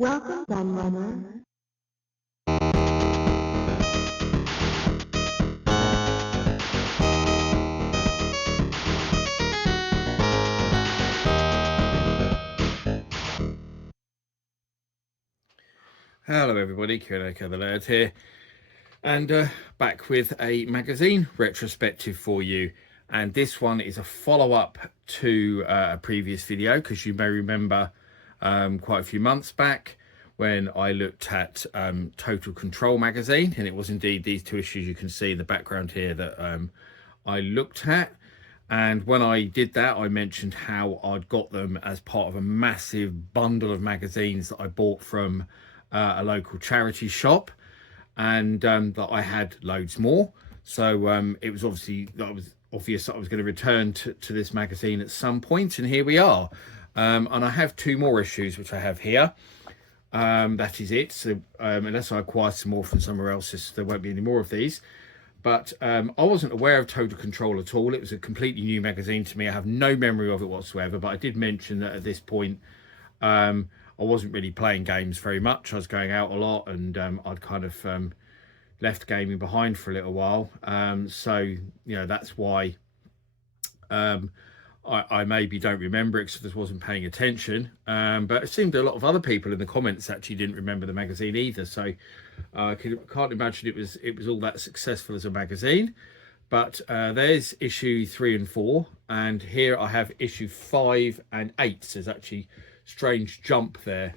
Welcome, Gunrunner. Hello everybody, Kieran the Laird here, and back with a magazine retrospective for you. And this one is a follow-up to a previous video, because you may remember quite a few months back when I looked at Total Control magazine, and it was indeed these two issues you can see in the background here that I looked at. And when I did that, I mentioned how I'd got them as part of a massive bundle of magazines that I bought from a local charity shop, and that I had loads more. So it was obviously obvious that I was going to return to this magazine at some point, and here we are. And I have two more issues which I have here. That is it. So unless I acquire some more from somewhere else, there won't be any more of these. But I wasn't aware of Total Control at all. It was a completely new magazine to me. I have no memory of it whatsoever, but I did mention that at this point I wasn't really playing games very much. I was going out a lot, and I'd kind of left gaming behind for a little while. So, you know, that's why I maybe don't remember it, because I just wasn't paying attention. But it seemed a lot of other people in the comments actually didn't remember the magazine either. So I can't imagine it was all that successful as a magazine. But there's issue 3 and 4, and here I have issue 5 and 8. So there's actually strange jump there.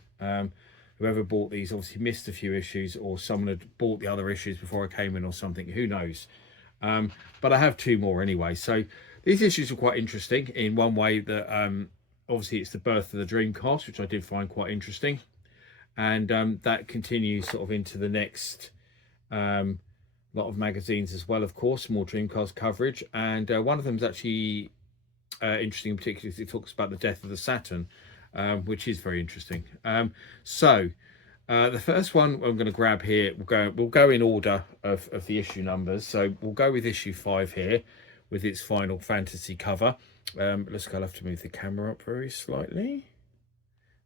Whoever bought these obviously missed a few issues, or someone had bought the other issues before I came in or something, who knows. But I have two more anyway. So these issues are quite interesting in one way, that obviously it's the birth of the Dreamcast, which I did find quite interesting, and that continues sort of into the next lot of magazines as well, of course, more Dreamcast coverage. And one of them is actually interesting in particular, because it talks about the death of the Saturn, which is very interesting. So the first one I'm going to grab here, we'll go in order of the issue numbers. So we'll go with issue 5 here, with its Final Fantasy cover. I'll have to move the camera up very slightly.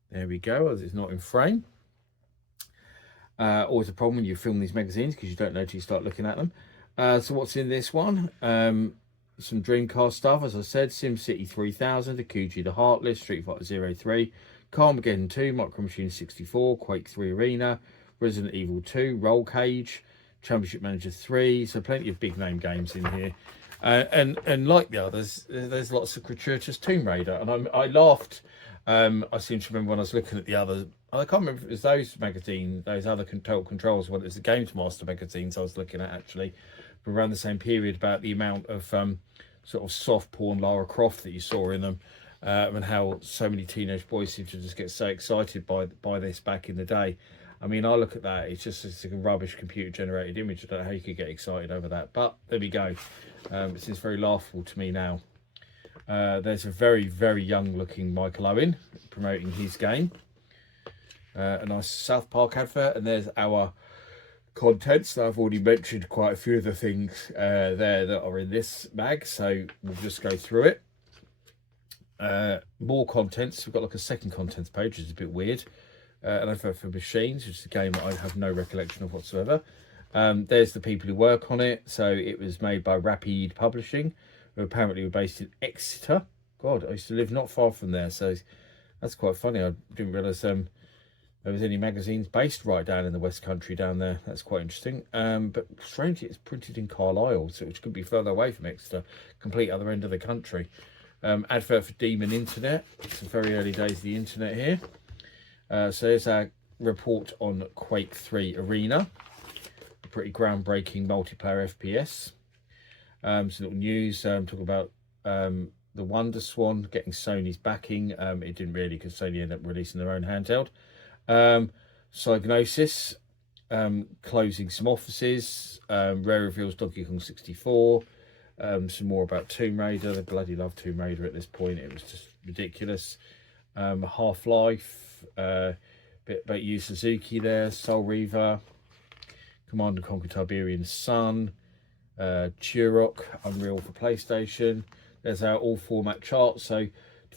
There we go, as it's not in frame. Always a problem when you film these magazines, because you don't know till you start looking at them. So what's in this one? Some Dreamcast stuff, as I said: SimCity 3000, Akuji the Heartless, Street Fighter 03, Carmageddon 2, Micro Machine 64, Quake 3 Arena, Resident Evil 2, Roll Cage, Championship Manager 3. So plenty of big name games in here. And like the others, there's lots of gratuitous Tomb Raider. And I laughed. I seem to remember when I was looking at the others, I can't remember if it was those magazines, those other Total Controls, well, it was the Games Master magazines I was looking at actually, but around the same period, about the amount of sort of soft porn Lara Croft that you saw in them, and how so many teenage boys seem to just get so excited by this back in the day. I mean, I look at that, it's a rubbish computer generated image. I don't know how you could get excited over that, but there we go. It seems very laughable to me now. There's a very, very young looking Michael Owen promoting his game. A nice South Park advert, and there's our contents. I've already mentioned quite a few of the things there that are in this mag, so we'll just go through it. More contents. We've got like a second contents page, which is a bit weird. An advert for Machines, which is a game that I have no recollection of whatsoever. There's the people who work on it. So it was made by Rapid Publishing, who apparently were based in Exeter. God, I used to live not far from there, so that's quite funny. I didn't realise there was any magazines based right down in the West Country down there. That's quite interesting. But strangely, it's printed in Carlisle, so which could be further away from Exeter, complete other end of the country. Advert for Demon Internet. It's the very early days of the internet here. So there's our report on Quake 3 Arena, a pretty groundbreaking multiplayer FPS. Some little news, talk about the Wonder Swan getting Sony's backing. It didn't really, because Sony ended up releasing their own handheld. Psygnosis, closing some offices. Rare reveals Donkey Kong 64. Some more about Tomb Raider. They bloody love Tomb Raider at this point. It was just ridiculous. Half-Life, bit about Yu Suzuki there. Soul Reaver, Command & Conquer Tiberian Sun, Turok, Unreal for PlayStation. There's our all format chart. So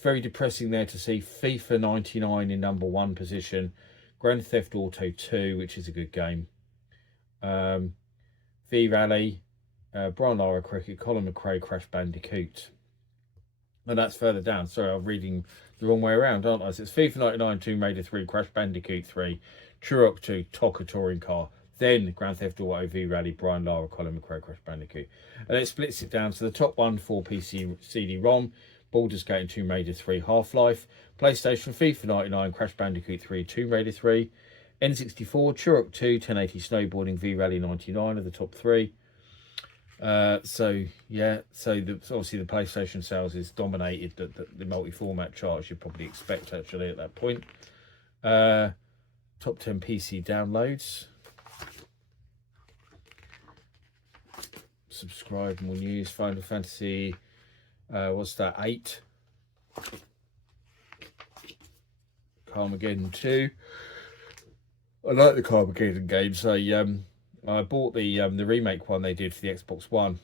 very depressing there to see FIFA 99 in #1 position, Grand Theft Auto 2, which is a good game. V-Rally, Brian Lara Cricket, Colin McRae, Crash Bandicoot. And that's further down. Sorry, I'm reading the wrong way around, aren't I? So it's FIFA 99, Tomb Raider 3, Crash Bandicoot 3, Turok 2, Tonka Touring Car, then Grand Theft Auto V-Rally, Brian Lara, Colin McRae, Crash Bandicoot. And it splits it down to the top one for PC CD-ROM, Baldur's Gate and Tomb Raider 3, Half-Life, PlayStation, FIFA 99, Crash Bandicoot 3, Tomb Raider 3, N64, Turok 2, 1080 Snowboarding, V-Rally 99 are the top 3. So obviously the PlayStation sales is dominated the multi-format chart, as you'd probably expect actually at that point. Top 10 PC downloads. Subscribe, more news. Final Fantasy, what's that, 8? Carmageddon 2. I like the Carmageddon games. I bought the remake one they did for the Xbox One,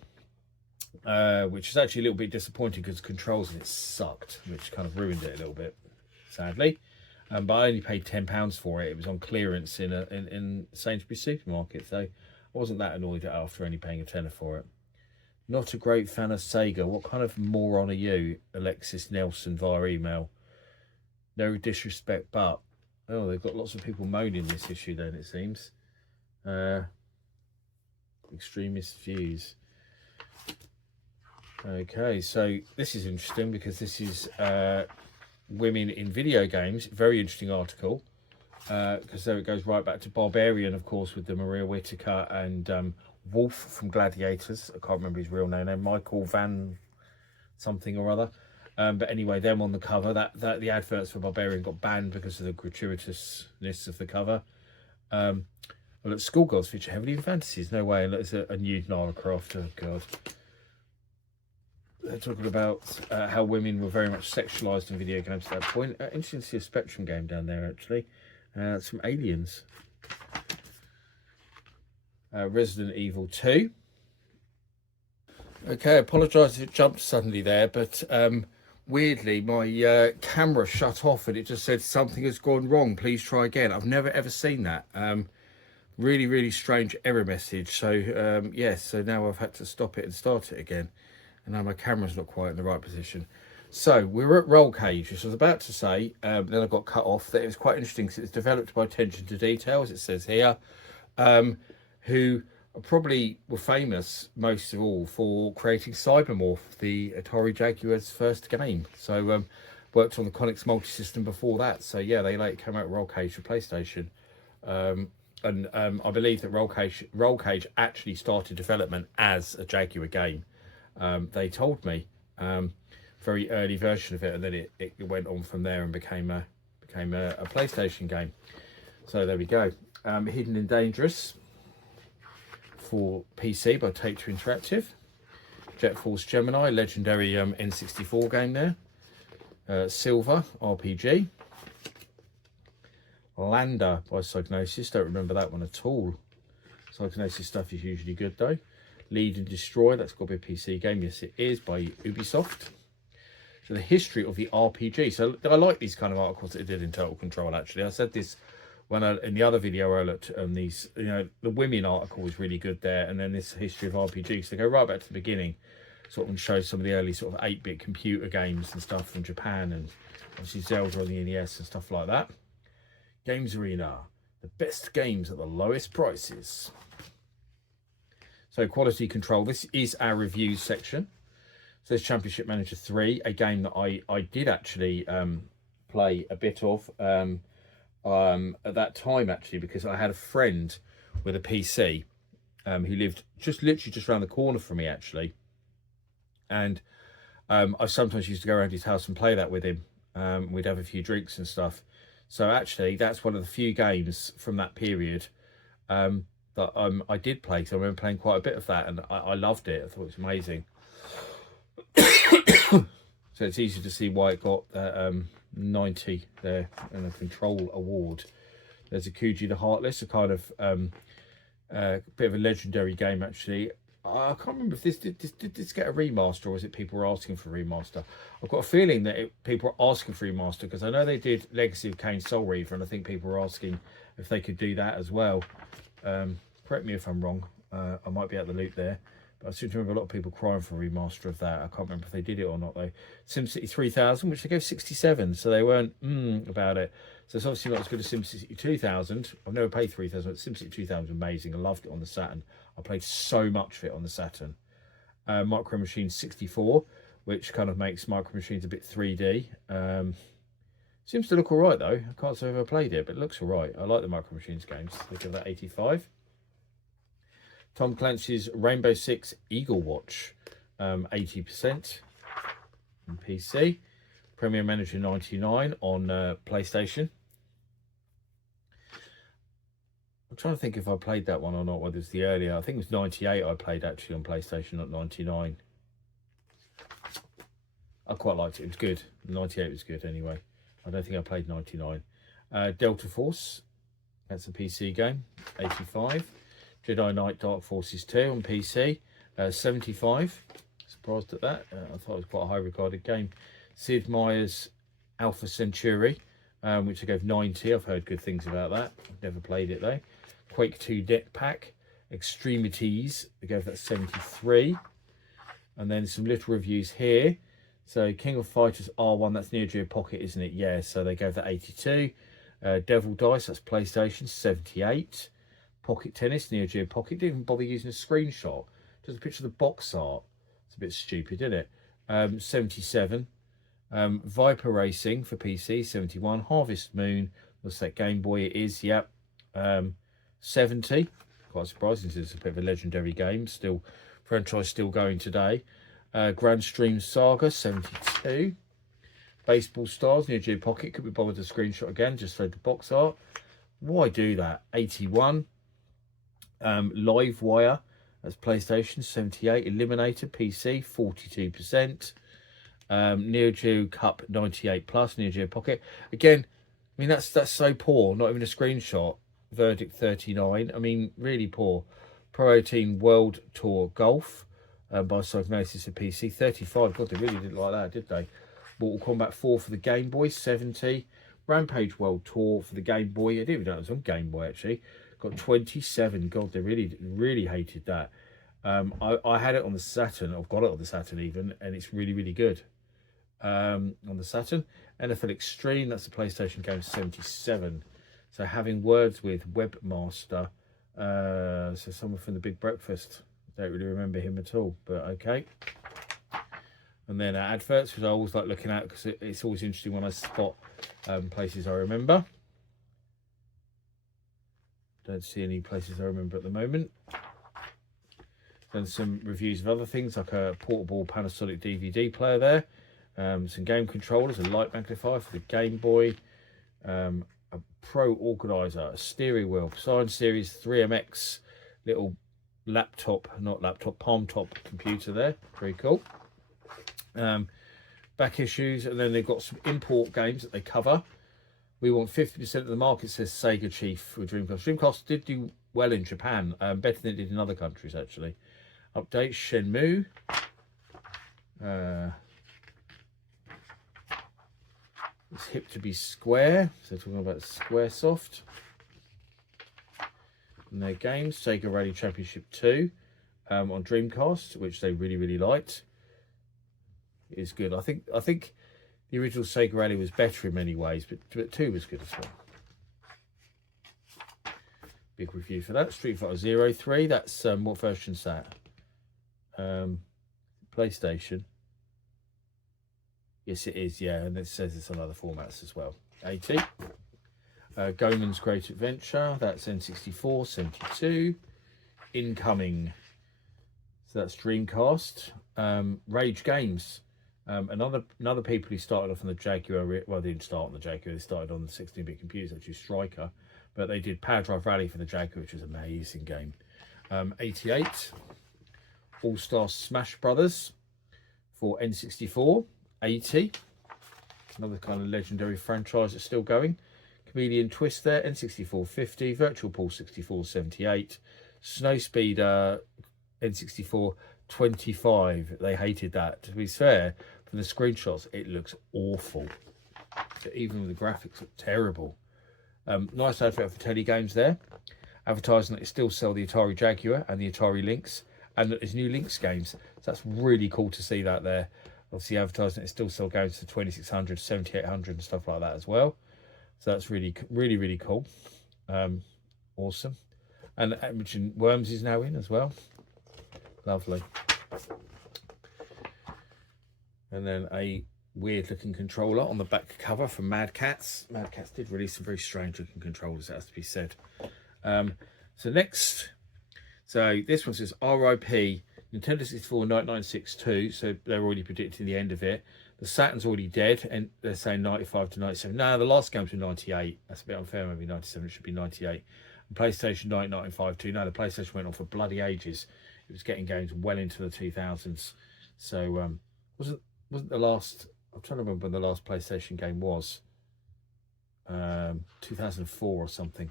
which is actually a little bit disappointing because controls in it sucked, which kind of ruined it a little bit, sadly. But I only paid £10 for it. It was on clearance in Sainsbury's supermarket, so I wasn't that annoyed after only paying a tenner for it. Not a great fan of Sega. What kind of moron are you, Alexis Nelson, via email? No disrespect, but oh, they've got lots of people moaning this issue. Then it seems. Extremist views. Okay, so this is interesting because this is women in video games. Very interesting article because there it goes right back to Barbarian, of course, with the Maria Whittaker and Wolf from Gladiators. I can't remember his real name. Michael Van something or other. But anyway, them on the cover. That the adverts for Barbarian got banned because of the gratuitousness of the cover. Well, look, Schoolgirls feature heavily in fantasies. No way. Look, it's a nude Lara Croft. Oh, God. They're talking about how women were very much sexualised in video games at that point. Interesting to see a Spectrum game down there, actually. It's from Aliens. Resident Evil 2. Okay, I apologise if it jumped suddenly there, but weirdly, my camera shut off and it just said something has gone wrong. Please try again. I've never ever seen that. Really, really strange error message. So, yes, so now I've had to stop it and start it again. And now my camera's not quite in the right position. So, we're at Roll Cage, which I was about to say, then I got cut off, that it was quite interesting because it's developed by Attention to Detail, as it says here, who probably were famous, most of all, for creating Cybermorph, the Atari Jaguar's first game. So, worked on the Conix multi-system before that. So, yeah, they later came out with Roll Cage for PlayStation. And I believe that Roll Cage actually started development as a Jaguar game. They told me very early version of it, and then it went on from there and became a PlayStation game. So there we go. Hidden and Dangerous for PC by Take-Two Interactive. Jet Force Gemini, legendary N64 game there. Silver RPG. Lander by Psygnosis, don't remember that one at all. Psygnosis stuff is usually good though. Lead and Destroy, that's got to be a PC game. Yes, it is, by Ubisoft. So the history of the RPG. So I like these kind of articles that I did in Total Control, actually. I said this when in the other video where I looked at these, you know, the women article was really good there. And then this history of RPGs. So they go right back to the beginning, sort of show some of the early sort of 8-bit computer games and stuff from Japan, and obviously Zelda on the NES and stuff like that. Games Arena, the best games at the lowest prices. So Quality Control, this is our reviews section. So there's Championship Manager 3, a game that I did actually play a bit of at that time, actually, because I had a friend with a PC who lived literally just around the corner from me, actually. And I sometimes used to go around his house and play that with him. We'd have a few drinks and stuff. So actually, that's one of the few games from that period that I did play. So I remember playing quite a bit of that, and I loved it. I thought it was amazing. So it's easy to see why it got 90 there and a Control Award. There's Akuji the Heartless, a kind of bit of a legendary game, actually. I can't remember if did this get a remaster, or was it people were asking for a remaster? I've got a feeling that people were asking for a remaster, because I know they did Legacy of Kain Soul Reaver, and I think people were asking if they could do that as well. Correct me if I'm wrong. I might be out the loop there. But I seem to remember a lot of people crying for a remaster of that. I can't remember if they did it or not, though. SimCity 3000, which they gave 67, so they weren't about it. So it's obviously not as good as SimCity 2000. I've never played 3000, but SimCity 2000 was amazing. I loved it on the Saturn. I played so much of it on the Saturn. Micro Machines 64, which kind of makes Micro Machines a bit 3D. Seems to look all right, though. I can't say I've ever played it, but it looks all right. I like the Micro Machines games. They give that 85. Tom Clancy's Rainbow Six Eagle Watch, 80% on PC. Premier Manager 99 on PlayStation. I'm trying to think if I played that one or not, whether it's the earlier. I think it was 98 I played actually on PlayStation, not 99. I quite liked it. It was good. 98 was good anyway. I don't think I played 99. Delta Force, that's a PC game, 85. Jedi Knight Dark Forces 2 on PC, 75. Surprised at that. I thought it was quite a high regarded game. Sid Meier's Alpha Centauri, which I gave 90. I've heard good things about that. I've never played it though. Quake 2 Deck Pack, Extremities, I gave that 73. And then some little reviews here. So King of Fighters R1, that's Neo Geo Pocket, isn't it? Yeah, so they gave that 82. Devil Dice, that's PlayStation, 78. Pocket Tennis, Neo Geo Pocket, didn't even bother using a screenshot. Just a picture of the box art. It's a bit stupid, isn't it? 77. Viper Racing for PC, 71. Harvest Moon, what's that, Game Boy? It is, yep. 70. Quite surprising, since it's a bit of a legendary game. Still, franchise still going today. Grand Stream Saga, 72. Baseball Stars, Neo Geo Pocket, could be bothered to screenshot again, just showed the box art. Why do that? 81. Live Wire, that's PlayStation, 78. Eliminator, PC, 42%. Neo Geo Cup 98 plus, Neo Geo Pocket. Again, I mean, that's so poor, not even a screenshot. Verdict 39, I mean, really poor. Pro 18 World Tour Golf by Psygnosis of PC, 35. God, they really didn't like that, did they? Mortal Kombat 4 for the Game Boy, 70. Rampage World Tour for the Game Boy. I didn't even know it was on Game Boy, actually. Got 27. God, they really hated that. I had it on the Saturn. I've got it on the Saturn even, and it's really good. On the Saturn. NFL Extreme, that's the PlayStation game, 77. So Having Words with Webmaster. So someone from The Big Breakfast. Don't really remember him at all, but okay. And then adverts, which I always like looking at, because it's always interesting when I spot places I remember. Don't see any places I remember at the moment. Done some reviews of other things, like a portable Panasonic DVD player there. Some game controllers, a light magnifier for the Game Boy. A Pro Organizer, a steering wheel, Poseidon Series 3MX, little palm top computer there. Very cool. Back issues, and then they've got some import games that they cover. We want 50% of the market, says Sega Chief for Dreamcast. Dreamcast did do well in Japan, better than it did in other countries actually. Update Shenmue. It's hip to be Square, so talking about Squaresoft and their games. Sega Rally Championship 2 on Dreamcast, which they really liked. It is good. I think the original Sega Rally was better in many ways, but 2 was good as well. Big review for that. Street Fighter 03. That's what version's that? PlayStation. Yes, it is, yeah, and it says it's on other formats as well. 80. Goemon's Great Adventure, that's N64, 72. Incoming, so that's Dreamcast. Rage Games, another people who started off on the Jaguar, well, they didn't start on the Jaguar, they started on the 16-bit computers, actually Striker, but they did Power Drive Rally for the Jaguar, which was an amazing game. 88. All-Star Smash Brothers for N64. 80. Another kind of legendary franchise that's still going. Chameleon Twist there, N64 50. Virtual Pool 64 78. Snow Speeder N64 25. They hated that. To be fair, from the screenshots, it looks awful. Even with the graphics, look terrible. Nice advert for Teddy Games there, advertising that it still sell the Atari Jaguar and the Atari Lynx, and that there's new Lynx games. So that's really cool to see that there. Obviously advertising that it still sell games for 2600, 7800 and stuff like that as well. So that's really cool. Awesome. And I mentioned Worms is now in as well. Lovely. And then a weird looking controller on the back cover from Mad Catz. Mad Catz did release some very strange looking controllers, that has to be said. So next, so this one says RIP Nintendo 64 1962. So they're already predicting the end of it. The Saturn's already dead, and they're saying 95 to 97. No, the last games were 98. That's a bit unfair. Maybe 97. It should be 98. And PlayStation 1995 too. No, the PlayStation went on for bloody ages. It was getting games well into the 2000s. So wasn't the last. I'm trying to remember when the last PlayStation game was. 2004 or something.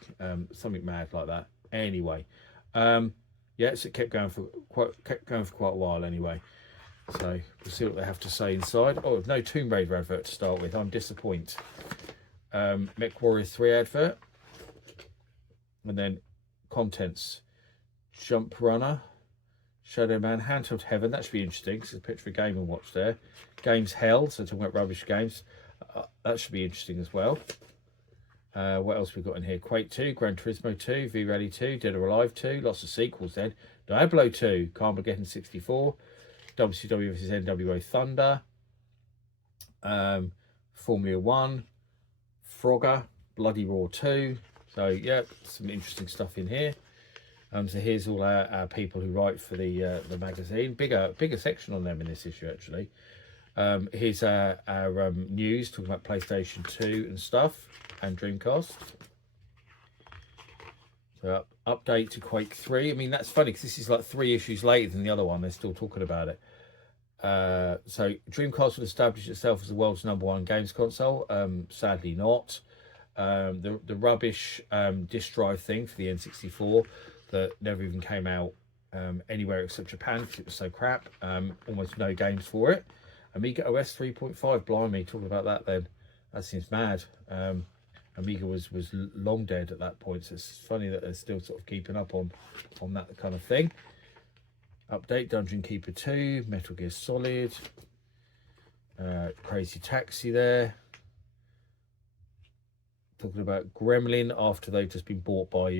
Something mad like that. Anyway, yeah, so it kept going for quite a while anyway. So we'll see what they have to say inside. Oh, no Tomb Raider advert to start with. I'm disappointed. Mech Warrior 3 advert. And then contents. Jump Runner. Shadow Man, Handheld Heaven. That should be interesting. There's a picture of Game & Watch there. Games Hell. So talking about rubbish games. That should be interesting as well. What else we got in here? Quake 2, Gran Turismo 2, V-Rally 2, Dead or Alive 2. Lots of sequels then. Diablo 2, Carmageddon 64. WCW vs NWO Thunder, Formula 1, Frogger, Bloody Raw 2. So yeah, some interesting stuff in here. So here's all our people who write for the magazine. Bigger section on them in this issue actually. Here's our news talking about PlayStation 2 and stuff, and Dreamcast. So update to Quake 3. I mean, that's funny because this is like 3 issues later than the other one. They're still talking about it. So Dreamcast would establish itself as the world's #1 games console. Sadly not. The rubbish disk drive thing for the N64 that never even came out anywhere except Japan because it was so crap. Almost no games for it. Amiga OS 3.5, blimey, talking about that then. That seems mad. Amiga was long dead at that point, so it's funny that they're still sort of keeping up on that kind of thing. Update Dungeon Keeper 2, Metal Gear Solid, Crazy Taxi there. Talking about Gremlin after they've just been bought by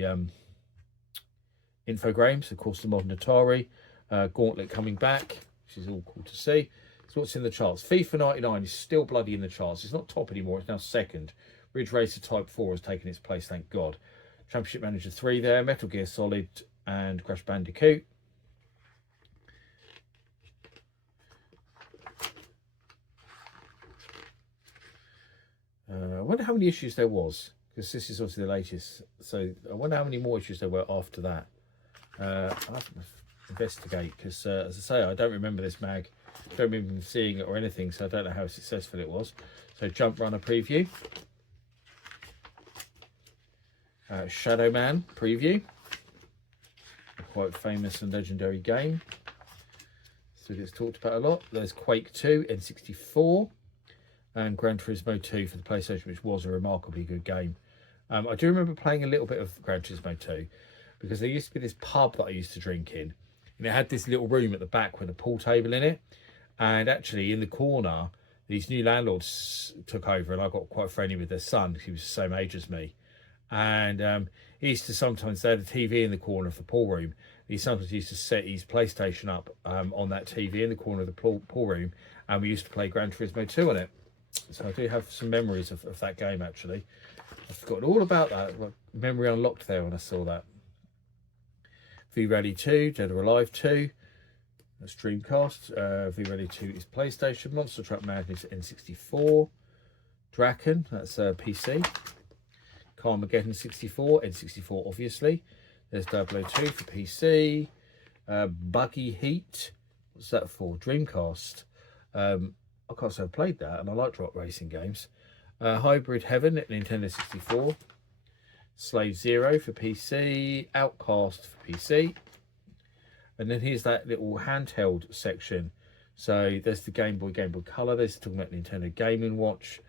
Infogrames, of course, the modern Atari. Gauntlet coming back, which is all cool to see. So what's in the charts? FIFA 99 is still bloody in the charts. It's not top anymore, it's now second. Ridge Racer Type 4 has taken its place, thank God. Championship Manager 3 there, Metal Gear Solid and Crash Bandicoot. I wonder how many issues there was, because this is obviously the latest. So I wonder how many more issues there were after that. I'll have to investigate, because as I say, I don't remember this mag. I don't remember seeing it or anything, so I don't know how successful it was. So Jump Runner preview. Shadow Man preview. A quite famous and legendary game. So it's talked about a lot. There's Quake 2, N64. And Gran Turismo 2 for the PlayStation, which was a remarkably good game. I do remember playing a little bit of Gran Turismo 2 because there used to be this pub that I used to drink in, and it had this little room at the back with a pool table in it. And actually, in the corner, these new landlords took over, and I got quite friendly with their son. He was the same age as me, and he used to sometimes, they had a TV in the corner of the pool room. He sometimes used to set his PlayStation up on that TV in the corner of the pool room, and we used to play Gran Turismo 2 on it. So I do have some memories of that game, actually. I've forgotten all about that. Memory unlocked there when I saw that. V-Rally 2, Dead or Alive 2. That's Dreamcast. V-Rally 2 is PlayStation. Monster Truck Madness N64. Draken, that's PC. Carmageddon 64, N64 obviously. There's Diablo 2 for PC. Buggy Heat. What's that for? Dreamcast. I can't say I've played that, and I like drop racing games. Hybrid Heaven at Nintendo 64. Slave Zero for PC. Outcast for PC. And then here's that little handheld section. So there's the Game Boy Color. There's talking about Nintendo Game & Watch.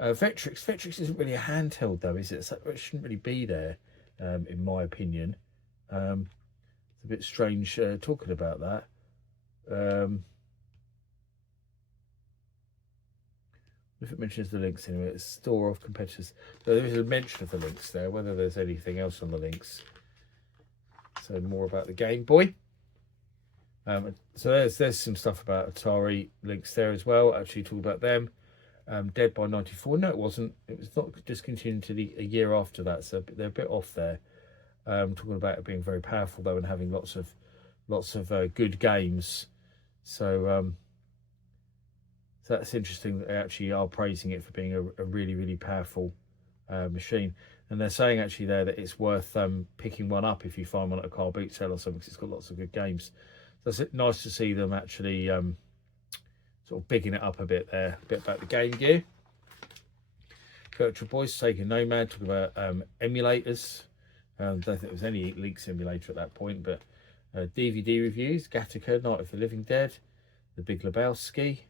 Vectrix isn't really a handheld though, is it? So it shouldn't really be there, in my opinion. It's a bit strange talking about that. If it mentions the links anyway, it's store of competitors. So there is a mention of the links there, whether there's anything else on the links. So more about the Game Boy. So there's some stuff about Atari links there as well. Actually talk about them. Dead by 94. No, it wasn't. It was not discontinued until a year after that. So they're a bit off there. Talking about it being very powerful though, and having lots of good games. So so that's interesting that they actually are praising it for being a really, really powerful machine. And they're saying actually there that it's worth picking one up if you find one at a car boot sale or something, because it's got lots of good games. So it's nice to see them actually sort of bigging it up a bit there. A bit about the Game Gear. Virtual Boys, Sega Nomad, talking about emulators. Don't think there was any Link simulator at that point, but DVD reviews, Gattaca, Night of the Living Dead, The Big Lebowski,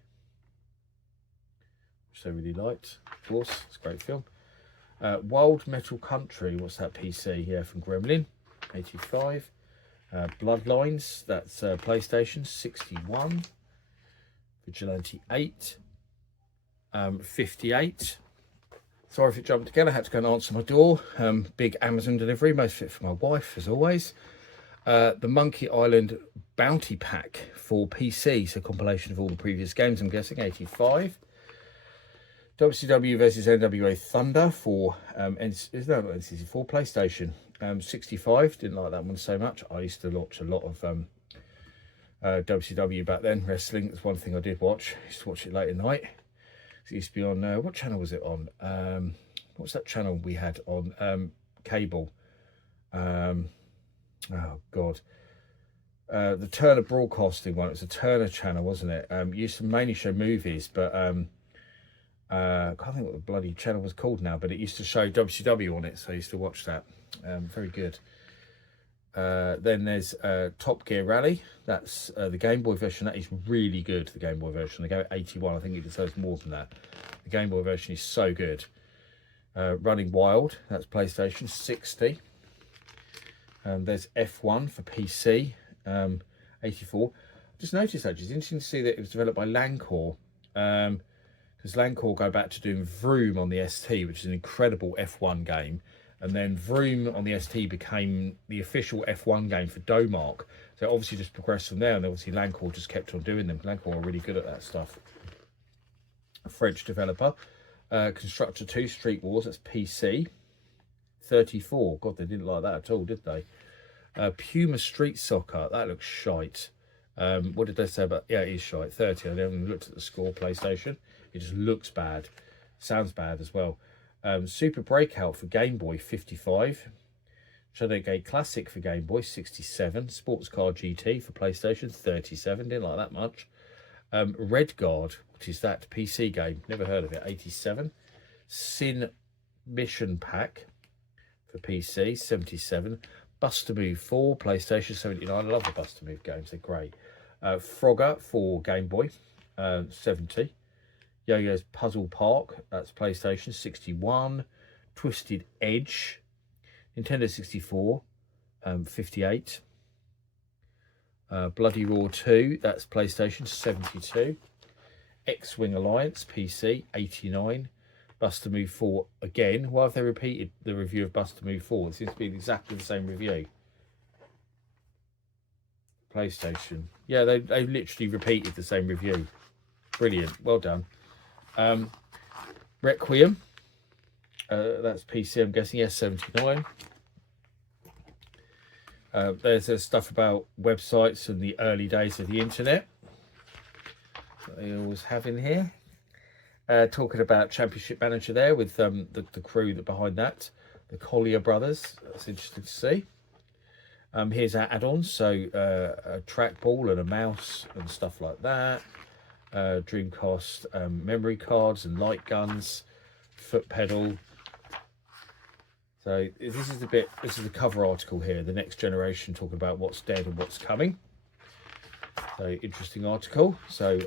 which I really liked, of course, it's a great film. Wild Metal Country, what's that PC? Yeah, from Gremlin, 85. Bloodlines, that's PlayStation, 61. Vigilante 8, 58. Sorry if it jumped again, I had to go and answer my door. Big Amazon delivery, most fit for my wife, as always. The Monkey Island Bounty Pack for PC, so compilation of all the previous games, I'm guessing, 85. WCW versus NWA Thunder for NCC4 PlayStation, 65. Didn't like that one so much. I used to watch a lot of WCW back then. Wrestling, that's one thing I did watch. I used to watch it late at night. It used to be on, what channel was it on? What's that channel we had on cable? Oh God. The Turner Broadcasting one. It was a Turner channel, wasn't it? Used to mainly show movies, but I can't think what the bloody channel was called now, but it used to show WCW on it, so I used to watch that. Very good. Then there's Top Gear Rally. That's the Game Boy version. That is really good, the Game Boy version. They go 81. I think it deserves more than that. The Game Boy version is so good. Running Wild. That's PlayStation, 60. There's F1 for PC, 84. Just noticed actually, it's interesting to see that it was developed by Lancor. Because Lancor go back to doing Vroom on the ST, which is an incredible F1 game. And then Vroom on the ST became the official F1 game for Domark. So it obviously just progressed from there, and obviously Lancor just kept on doing them. Lancor are really good at that stuff. A French developer. Constructor 2, Street Wars, that's PC. 34. God, they didn't like that at all, did they? Puma Street Soccer, that looks shite. What did they say about... Yeah, it is shite. 30. I haven't looked at the score, PlayStation. It just looks bad. Sounds bad as well. Super Breakout for Game Boy, 55. Shadowgate Classic for Game Boy, 67. Sports Car GT for PlayStation, 37. Didn't like that much. Red Guard, what is that? PC game. Never heard of it. 87. Sin Mission Pack for PC, 77. Buster Move 4, PlayStation, 79. I love the Buster Move games. They're great. Frogger for Game Boy, 70. Yo-Yo's Puzzle Park, that's PlayStation, 61. Twisted Edge, Nintendo 64, 58. Bloody Roar 2, that's PlayStation, 72. X-Wing Alliance, PC, 89. Buster Move 4 again. Why have they repeated the review of Buster Move 4? It seems to be exactly the same review. PlayStation. Yeah, they literally repeated the same review. Brilliant. Well done. Requiem. That's PC, I'm guessing. Yes, 79. There's stuff about websites and the early days of the internet that they always have in here. Talking about Championship Manager there with the crew that behind that, the Collier brothers. That's interesting to see. Here's our add-ons, so a trackball and a mouse and stuff like that. Dreamcast memory cards and light guns, foot pedal. So this is the cover article here, the next generation, talking about what's dead and what's coming. So interesting article. So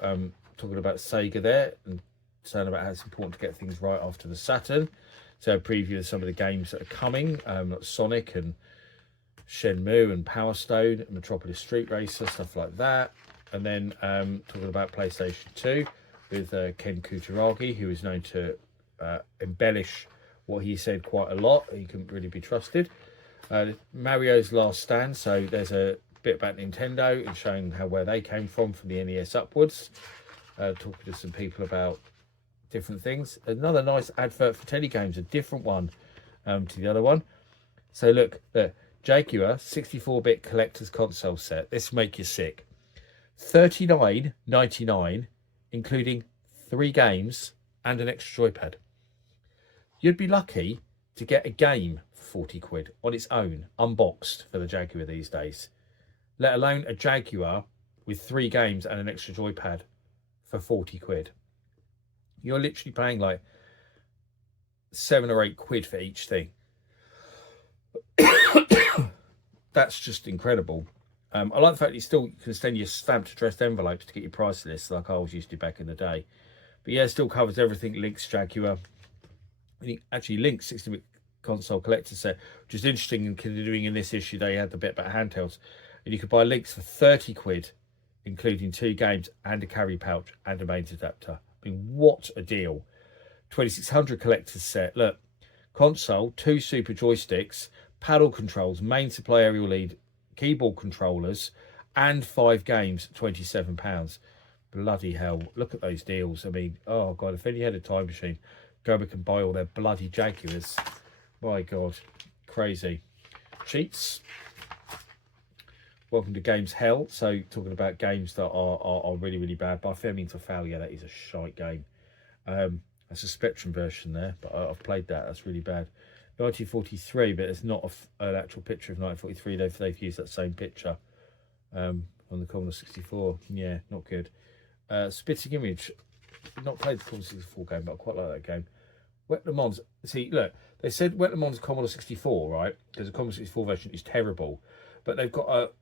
talking about Sega there and saying about how it's important to get things right after the Saturn. So a preview of some of the games that are coming, like Sonic and Shenmue and Power Stone and Metropolis Street Racer, stuff like that. And then talking about PlayStation 2 with Ken Kutaragi, who is known to embellish what he said quite a lot. He couldn't really be trusted. Mario's Last Stand, so there's a bit about Nintendo and showing where they came from the NES upwards. Talking to some people about different things. Another nice advert for Telegames, a different one to the other one. So look, Jaguar 64-bit collector's console set. This will make you sick. $39.99, including 3 games and an extra joypad. You'd be lucky to get a game for 40 quid on its own, unboxed, for the Jaguar these days. Let alone a Jaguar with 3 games and an extra joypad for 40 quid. You're literally paying like 7 or 8 quid for each thing. That's just incredible. I like the fact that you still can send your stamped addressed envelopes to get your price lists like I always used to back in the day. But yeah, it still covers everything. Links Jaguar. It actually links 60-bit console collector set, which is interesting. And considering in this issue they had the bit about handhelds, and you could buy links for 30 quid, including 2 games and a carry pouch and a mains adapter. I mean, what a deal! 2600 collector's set. Look, console, 2 super joysticks, paddle controls, main supply aerial lead, keyboard controllers, and 5 games. £27. Bloody hell! Look at those deals. I mean, oh god, if any had a time machine, go back and buy all their bloody Jaguars. My god, crazy. Cheats. Welcome to Games Hell. So talking about games that are really, really bad. By fair means of failure, that is a shite game. That's a Spectrum version there, but I've played that. That's really bad. 1943, but it's not an actual picture of 1943. They've used that same picture on the Commodore 64. Yeah, not good. Spitting Image. Not played the Commodore 64 game, but I quite like that game. Wet Le Mans. See, look, they said Wet Le Mans Commodore 64, right? Because the Commodore 64 version is terrible, but they've got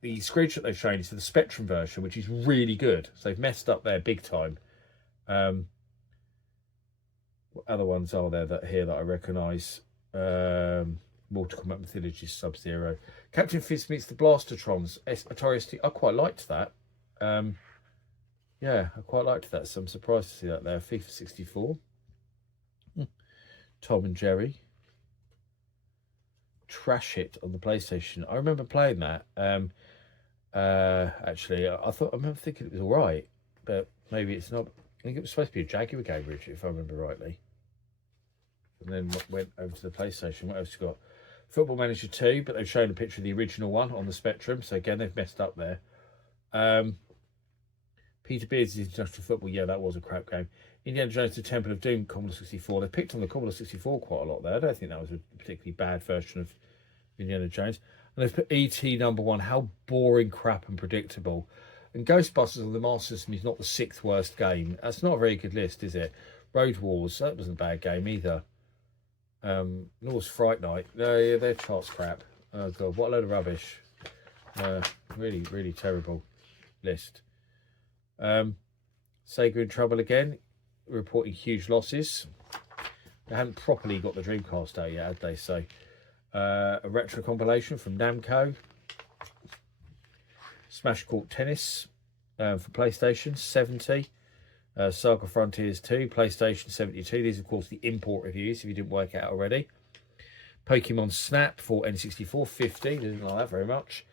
the screenshot they've shown is for the Spectrum version, which is really good. So they've messed up there big time. What other ones are there that I recognise? Mortal Kombat Mythology Sub-Zero. Captain Fizz meets the Blastertrons. Atari ST. I quite liked that. Yeah, I quite liked that. So I'm surprised to see that there. FIFA 64. Tom and Jerry. Trash It on the PlayStation. I remember playing that. Actually, I remember thinking it was all right, but maybe it's not. I think it was supposed to be a Jaguar game, Richard, if I remember rightly. And then went over to the PlayStation. What else you got? Football Manager 2, but they've shown a picture of the original one on the Spectrum. So again, they've messed up there. Peter Beard's International Football. Yeah, that was a crap game. Indiana Jones: The Temple of Doom, Commodore 64. They picked on the Commodore 64 quite a lot there. I don't think that was a particularly bad version of Indiana Jones. And they've put E.T. #1. How boring, crap, and predictable. And Ghostbusters on the Master System is not the 6th worst game. That's not a very good list, is it? Road Wars, that wasn't a bad game either. Nor was Fright Night. No, yeah, their charts crap. Oh god, what a load of rubbish. Really, really terrible list. Sega in trouble again, reporting huge losses. They haven't properly got the Dreamcast out yet, had they? So a retro compilation from Namco. Smash Court Tennis for PlayStation 70. Saga Frontiers 2, PlayStation 72. These, of course, the import reviews, if you didn't work it out already. Pokemon Snap for N64 50. Didn't like that very much.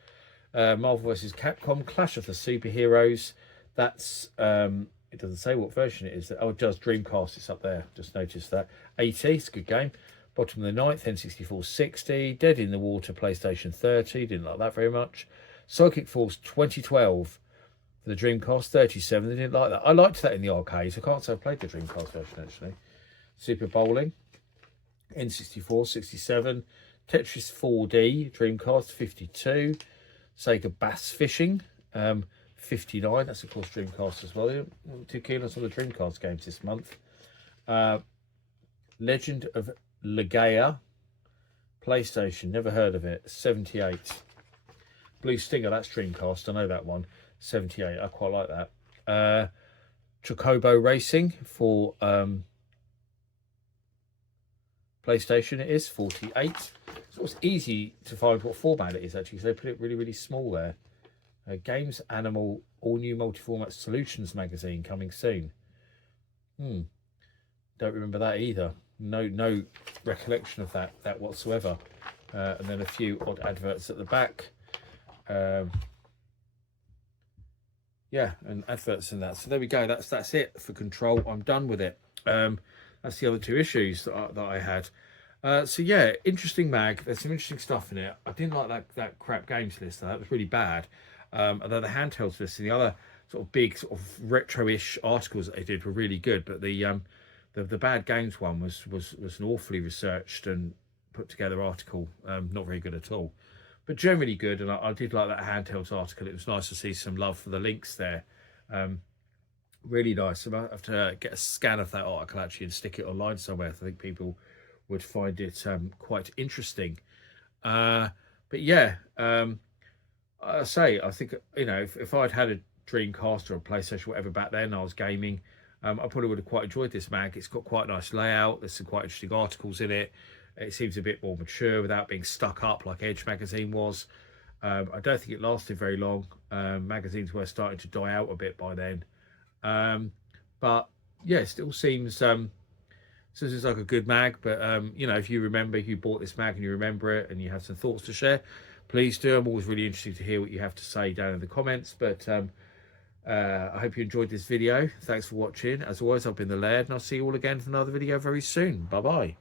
Marvel vs. Capcom, Clash of the Superheroes. That's, it doesn't say what version it is. Oh, it does. Dreamcast, it's up there. Just noticed that. 80, it's a good game. Bottom of the Ninth, N64 60. Dead in the Water, PlayStation 30. Didn't like that very much. Psychic Force 2012 for the Dreamcast 37. They didn't like that. I liked that in the arcades. I can't say I played the Dreamcast version actually. Super Bowling, N64 67. Tetris 4D, Dreamcast 52. Sega Bass Fishing 59. That's of course Dreamcast as well. I'm too keen on some of the Dreamcast games this month. Legend of Legaia, PlayStation, never heard of it. 78. Blue Stinger, that's Dreamcast, I know that one. 78. I quite like that. Chocobo Racing for PlayStation, it is 48. So it's easy to find what format it is actually, because they put it really, really small there. Games Animal All New Multi-Format Solutions magazine coming soon. Don't remember that either. No recollection of that whatsoever. And then a few odd adverts at the back. Yeah, and adverts and that. So there we go. That's it for Control. I'm done with it. That's the other two issues that I had. So yeah, interesting mag. There's some interesting stuff in it. I didn't like that crap games list. That was really bad. Although the handhelds list and the other sort of big sort of retro-ish articles that they did were really good, but the bad games one was an awfully researched and put together article. Not very good at all, but generally good. And I did like that handhelds article. It was nice to see some love for the links there. Really nice. I have to get a scan of that article actually and stick it online somewhere. I think people would find it quite interesting. But yeah, I think, you know, if I'd had a Dreamcast or a PlayStation, whatever, back then I was gaming, I probably would have quite enjoyed this mag. It's got quite a nice layout. There's some quite interesting articles in it. It seems a bit more mature without being stuck up like Edge magazine was. I don't think it lasted very long. Magazines were starting to die out a bit by then. But yeah, it still seems like a good mag. But you know, if you bought this mag and you remember it and you have some thoughts to share, please do. I'm always really interested to hear what you have to say down in the comments. But I hope you enjoyed this video. Thanks for watching. As always, I've been the Laird, and I'll see you all again for another video very soon. Bye bye.